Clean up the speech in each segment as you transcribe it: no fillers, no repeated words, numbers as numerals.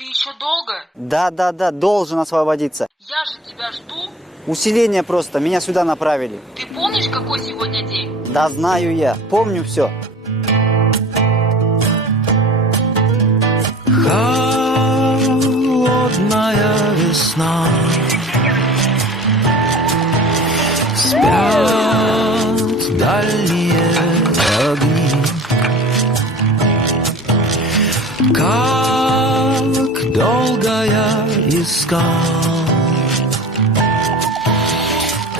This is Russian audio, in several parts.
Ты еще долго? Да, должен освободиться. Я же тебя жду. Усиление просто, меня сюда направили. Ты помнишь, какой сегодня день? Да, знаю я, помню все. Холодная весна, спят дальние огни. Как долго я искал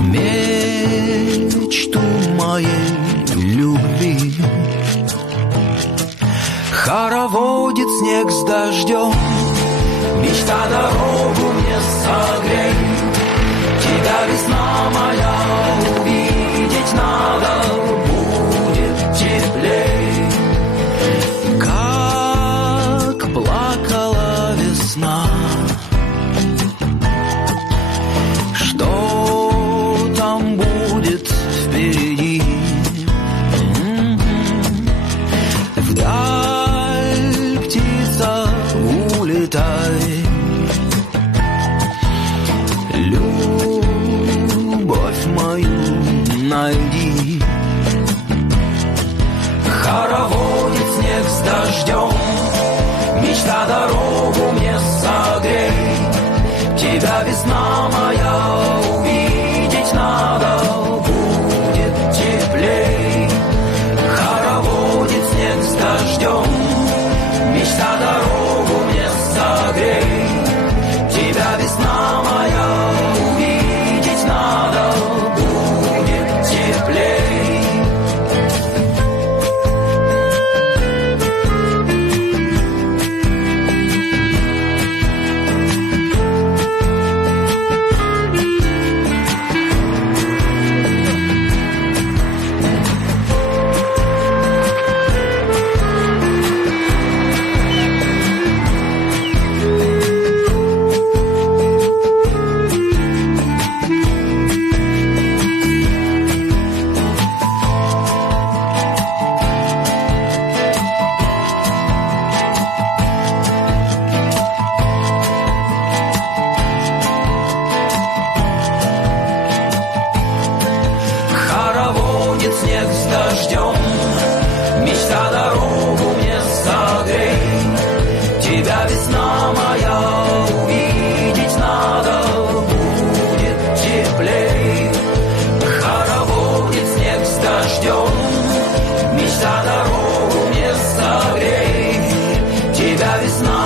мечту моей любви. Хороводит снег с дождем, мечта дорогу мне согрей. Тебя, весна моя, увидеть надо будет теплей. Как плакала весна, что там будет впереди. Вдаль птица улетай, любовь мою найди. Хороводит снег с дождем, мечта дорогу мне согрей. Тебя, весна моя, увидеть надо будет теплей. Хороводит снег с дождем, мечта дорогу мне согрей. Тебя, весна моя, увидеть надо будет теплей. Хороводит снег с дождем, мечта дорогу мне согрей. Тебя, весна моя, увидеть надо будет теплей. Хороводит снег с дождем, мечта дорогу мне согрей. Тебя, весна